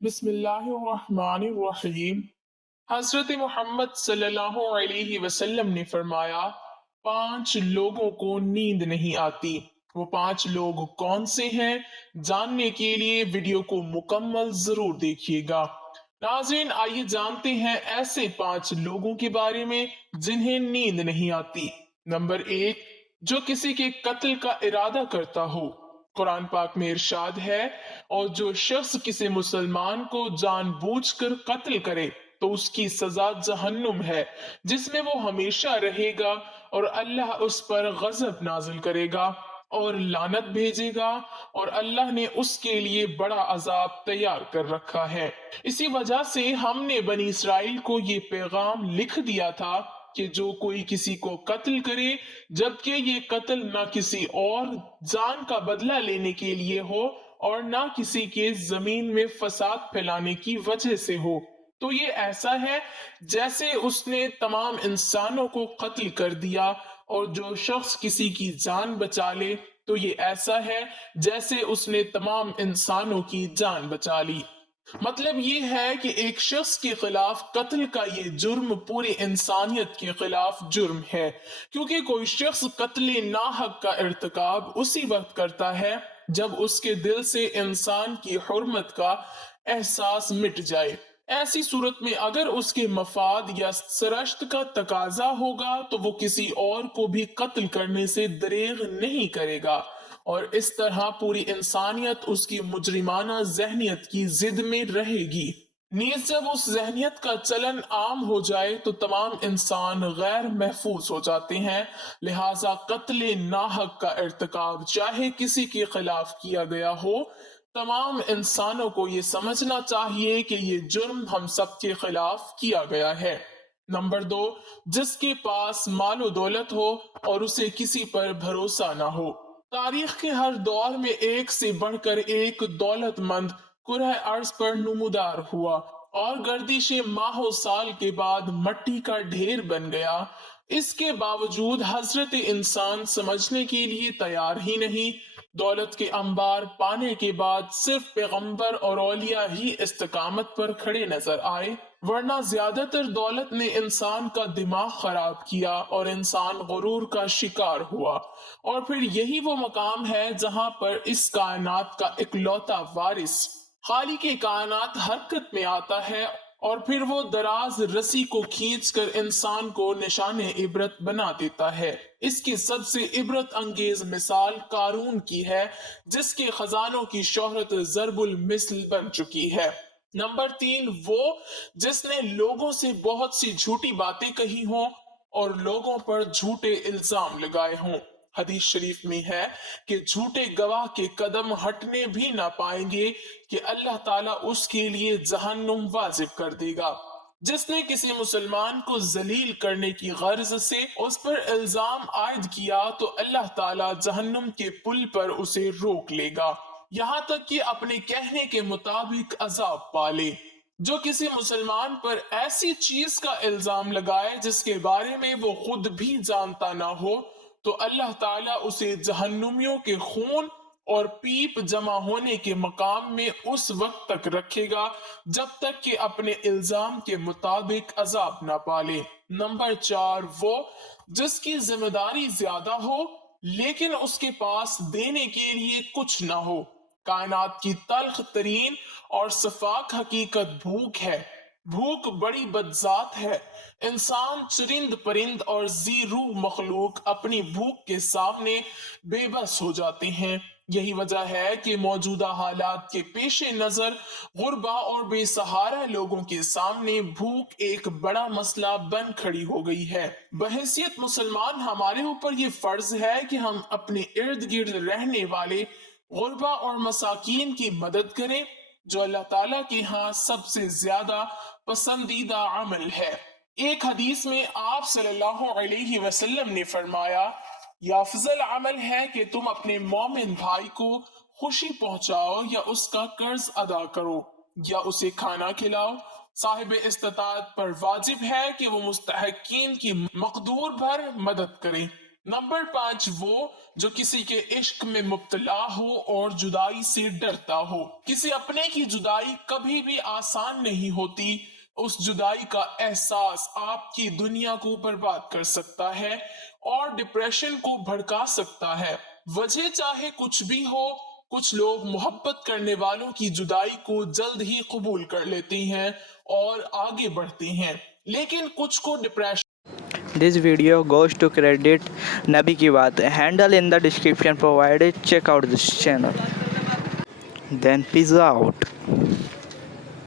बिस्मिल्लाहिर्रहमानिर्रहीम। हजरत मोहम्मद सल्लल्लाहु अलैहि वसल्लम ने फरमाया, 5 लोगों को नींद नहीं आती। वो 5 लोग कौन से हैं? जानने के लिए वीडियो को मुकम्मल जरूर देखिएगा। नाज़रीन, आइए जानते हैं ऐसे 5 लोगों के बारे में जिन्हें नींद नहीं आती। नंबर 1, जो किसी के कत्ल का इरादा करता हो। कुरान पाक में इरशाद है, और जो शख्स किसी मुसलमान को जानबूझकर कत्ल करे तो उसकी सजा जहन्नुम है, जिसमें वो हमेशा रहेगा, और अल्लाह उस पर गजब नाजिल करेगा और लानत भेजेगा, और अल्लाह ने उसके लिए बड़ा अजाब तैयार कर रखा है। इसी वजह से हमने बनी इसराइल को ये पैगाम लिख दिया था कि जो कोई किसी को कत्ल करे, जबकि ये कत्ल ना किसी और जान का बदला लेने के लिए हो और ना किसी के जमीन में फसाद फैलाने की वजह से हो, तो ये ऐसा है जैसे उसने तमाम इंसानों को कत्ल कर दिया। और जो शख्स किसी की जान बचा ले तो ये ऐसा है जैसे उसने तमाम इंसानों की जान बचा ली। मतलब ये है कि एक शख्स के खिलाफ कत्ल का ये जुर्म पूरी इंसानियत के खिलाफ जुर्म है, क्योंकि कोई शख्स कत्ल नाहक का इर्तिकाब उसी वक्त करता है जब उसके दिल से इंसान की हुर्मत का एहसास मिट जाए। ऐसी सूरत में अगर उसके मफाद या सरश्त का तकाजा होगा तो वो किसी और को भी कत्ल करने से दरेग नहीं करेगा, और इस तरह पूरी इंसानियत उसकी मुजरिमाना जहनियत की जिद में रहेगी। नीज जब उस जहनियत का चलन आम हो जाए तो तमाम इंसान गैर महफूज हो जाते हैं। लिहाजा कत्ल नाहक का इर्तिकाब चाहे किसी के खिलाफ किया गया हो, तमाम इंसानों को ये समझना चाहिए कि ये जुर्म हम सबके खिलाफ किया गया है। नंबर 2, जिसके पास मालो दौलत हो और उसे किसी पर भरोसा ना हो। तारीख के हर दौर में एक से बढ़कर एक दौलतमंद कुरह अर्ज पर नुमदार हुआ और गर्दिश माहो साल के बाद मट्टी का ढेर बन गया। इसके बावजूद हजरत इंसान समझने के लिए तैयार ही नहीं। दौलत के अंबार पाने के बाद सिर्फ पैगंबर और औलिया ही इस्तिकामत पर खड़े नजर आए, वरना ज्यादातर दौलत ने इंसान का दिमाग खराब किया और इंसान गुरूर का शिकार हुआ। और फिर यही वो मकाम है जहां पर इस कायनात का इकलौता वारिस खाली के कायनात हरकत में आता है, और फिर वो दराज रस्सी को खींचकर इंसान को निशाने इबरत बना देता है। इसकी सबसे इबरत अंगेज मिसाल कारून की है, जिसके खजानों की शोहरत जरबुल मिसल बन चुकी है। नंबर 3, वो जिसने लोगों से बहुत सी झूठी बातें कही हों और लोगों पर झूठे इल्जाम लगाए हों। हदीस शरीफ में है कि झूठे गवाह के कदम हटने भी ना पाएंगे कि अल्लाह ताला उसके लिए जहन्नुम वाजिब कर देगा। जिसने किसी मुसलमान को जलील करने की गर्ज से उस पर इल्जाम आयद किया तो अल्लाह ताला जहन्नुम के पुल पर उसे रोक लेगा, यहाँ तक कि अपने कहने के मुताबिक अजाब पाले। जो किसी मुसलमान पर ऐसी चीज का इल्जाम लगाए जिसके बारे में वो खुद भी जानता ना हो, तो अल्लाह ताला उसे जहन्नुमियों के खून और पीप जमा होने के मकाम में उस वक्त तक रखेगा जब तक कि अपने इल्जाम के मुताबिक अजाब ना पाले। नंबर 4, वो जिसकी जिम्मेदारी ज्यादा हो लेकिन उसके पास देने के लिए कुछ ना हो। कायनात की तल्ख तरीन और सफाक हकीकत भूख है। भूख बड़ी बदजात है। इंसान, चरिंद परिंद और जी रूह मखलूक अपनी भूख के सामने बेबस हो जाते हैं। यही वजह है कि मौजूदा हालात के पेश नजर गुरबा और बेसहारा लोगों के सामने भूख एक बड़ा मसला बन खड़ी हो गई है। बहैसियत मुसलमान हमारे ऊपर ये फर्ज है कि हम अपने इर्द गिर्द रहने वाले गुरबा और मसाकीन की मदद करें, जो अल्लाह ताला के यहाँ सबसे ज्यादा पसंदीदा अमल है। एक हदीस में आप सल्लल्लाहु अलैहि वसल्लम ने फरमाया, यह अफजल अमल है कि तुम अपने मोमिन भाई को खुशी पहुंचाओ या उसका कर्ज अदा करो या उसे खाना खिलाओ। साहिब इस्तात पर वाजिब है कि वो मुस्तहकीन की मकदूर भर मदद करे। नंबर 5 वो जो किसी के इश्क में मुब्तला हो और जुदाई से डरता हो। किसी अपने की जुदाई कभी भी आसान नहीं होती। उस जुदाई का एहसास आपकी दुनिया को बर्बाद कर सकता है और डिप्रेशन को भड़का सकता है। वजह चाहे कुछ भी हो, कुछ लोग मोहब्बत करने वालों की जुदाई को जल्द ही कबूल कर लेते हैं और आगे बढ़ते हैं, लेकिन कुछ को depression. This video goes to credit Nabi Ki Baat. Handle in the description provided. Check out this channel. Then peace out.